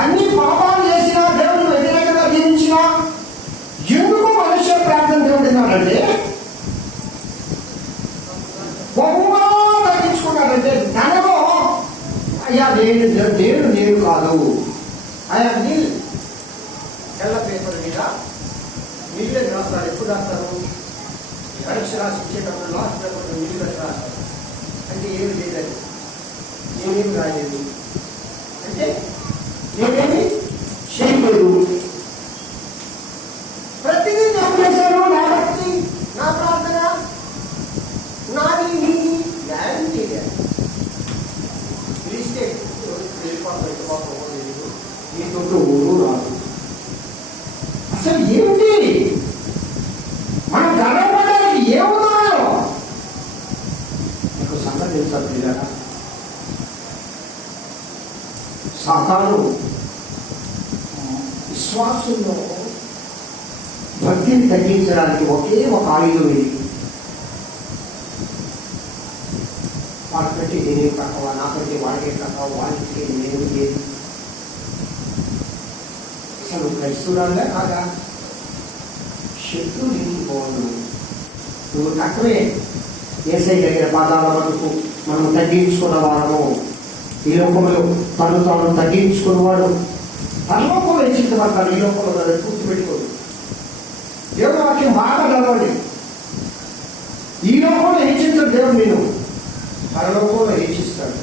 అన్ని పాపాలు చేసినా, దేవుడు వ్యతిరేకంగా జీవించినా, ఎందుకు మనుష్య ప్రార్థన దేవుడు విన్నాడంటే అయ్యా నేను కాదు, అయ్యా నీళ్ళు తెల్ల పేపర్ మీద నీళ్ళే రాస్తారు. ఎప్పుడు రాస్తారు? పరీక్ష రాసి ఇచ్చేటప్పుడు లాస్ట్ పేపర్ నీళ్ళు పెట్టి రాస్తారు. అంటే ఏమి లేదండి, నేనేమి రాలేదు అంటే నేనేమి చేయలేదు. ప్రతిదీ నేను చేశాను. నా భక్తి, నా ప్రార్థన, నాది నీది గ్యారంటీ పిలిస్తే నీతో ఊరు రాదు. అసలు ఏమిటి మనం గడపడానికి ఏమున్నాయో మీకు సంగతి తెలుసా పిల్లరా? సాతాను విశ్వాసంలో భక్తిని తగ్గించడానికి ఒకే ఒక ఆయుధం ఇది. వాడికంటే నేనేం తక్కువ, నాకంటే వాడికే తక్కువ, వాడికి నేను లేదు. అసలు క్రైస్తవురాలుగా కాదా? శత్రువు దీనికి పోవద్దు. నువ్వు తక్కువే. ఏసై దగ్గర పాదాల వరకు మనం తగ్గించుకున్న వారము. ఈ లోకంలో తాను తగ్గించుకున్నవాడు పరలోకంలో హెచ్చించబడతాడు. ఈ లోకంలో గుర్తుపెట్టుకోదు. దేవుడు వాక్యం బాగా చదవండి. ఈ లోకంలో హెచ్చించడు దేవుడు, నేను పరలోకంలో హెచ్చిస్తాడు.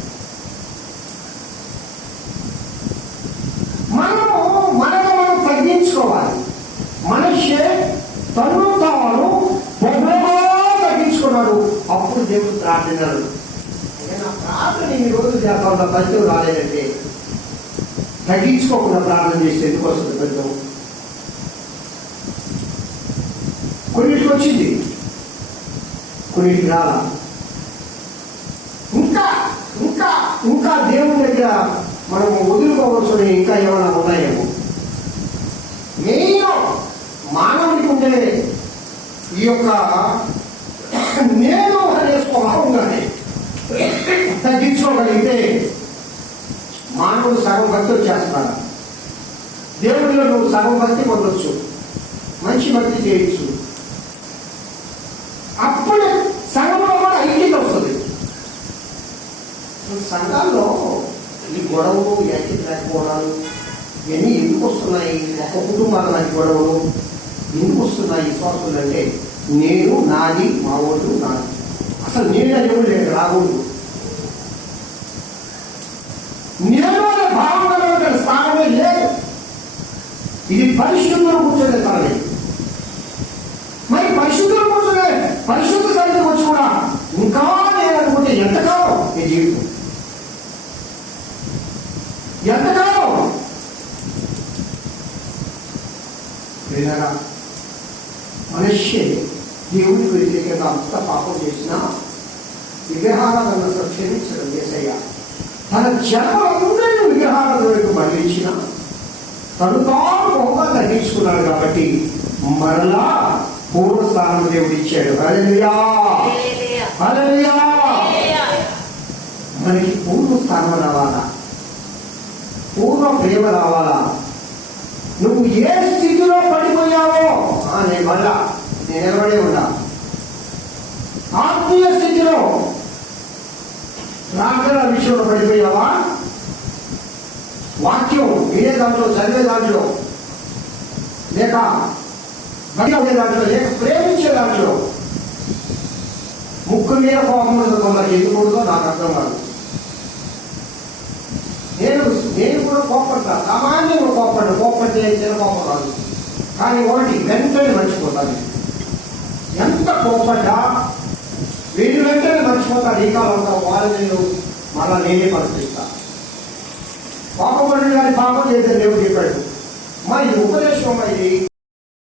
మనము తగ్గించుకోవాలి. మనిషి తను తాను బహుగా తగ్గించుకున్నాడు. అప్పుడు దేవుడు ప్రార్థనలు. నా ప్రార్థన ఈ రోజు చేద్దాం, ఫలితం రాలేదంటే తగ్గించుకోకుండా ప్రార్థన చేస్తే ఎందుకు వస్తుంది ఫలితం? కొన్నిటికి వచ్చింది, కొన్నిటికి రాలా. ఇంకా ఇంకా ఇంకా దేవుని దగ్గర మనము వదులుకోవాల్సిన ఇంకా ఏమైనా ఉన్నాయేమో. మెయిన్ మానవుడికి ఉండే ఈ యొక్క నేను అనే స్వభావంగానే తగ్గించుకోగలిగితే మానవుడు సగం భక్తి వచ్చేస్తాడు. దేవుడిలో నువ్వు సగం భక్తి పొందొచ్చు, మంచి భక్తి చేయొచ్చు. అప్పుడు సగంలో కూడా ఐక్యత వస్తుంది. సంఘాల్లో ఈ గొడవలు, ఐక్యత లేకపోవడాలు ఇవన్నీ ఎందుకు వస్తున్నాయి? ఒక కుటుంబాల మధ్య గొడవలు ఎందుకు వస్తున్నాయి? విశ్వాసులు అంటే నేను, నాది, మా ఓటు నాది. అసలు నేను అనేవాడు లేదు, రాకూడదు. నేను అనే భావన స్థానమే లేదు. ఇది పరిశుద్ధులు కూర్చొనే స్థానమే. మరి పరిశుద్ధులు కూర్చొనే పరిశుద్ధ సన్నిధికి వచ్చి కూడా ఇంకా నేను అనుకుంటే ఎంతకాలం ఈ జీవితం? ఎంతకాలం? వినరా? మనిషి దేవుడికి వ్యతిరేకంగా అంత పాపం చేసినా విగ్రహాలను అసలు క్షమించడం యేసయ్య. తన జన్మలందరినీ విగ్రహాల వైపు మళ్ళించిన తను తాను బహుగా తగ్గించుకున్నాడు కాబట్టి మరలా పూర్వస్థానం దేవుడు ఇచ్చాడు. హల్లెలూయా, హల్లెలూయా. మనకి పూర్వస్థానం రావాలా, పూర్వ ప్రేమ రావాలా. నువ్వు ఏ స్థితిలో పడిపోయావో నేను మళ్ళా నేను నిలబడే ఉన్నా. ఆత్మీయ స్థితిలో ప్రార్థన విషయంలో పడిపోయావా? వాక్యం వినే దాంట్లో, చదివే దాంట్లో, లేక బయట దాంట్లో, లేక ప్రేమించే దాంట్లో ముక్కు మీద కోపం కొందరికి ఎందుకూడదో నాకు అర్థం కాదు. నేను కూడా కోపడతా, సామాన్యంగా కోపడితే చిన్న కోపం రాదు. కానీ ఒకటి వెంటనే మర్చిపోతాను. ఎంత కోపడ్డా వీళ్ళు వెంటనే మర్చిపోతాడు. ఈ కాలంలో వాళ్ళని మళ్ళా నేనే పరిస్థిస్తా. కోపపడి కానీ పాపం చేసే దేవుడు చెప్పాడు. మరి ఉపదేశం ఇది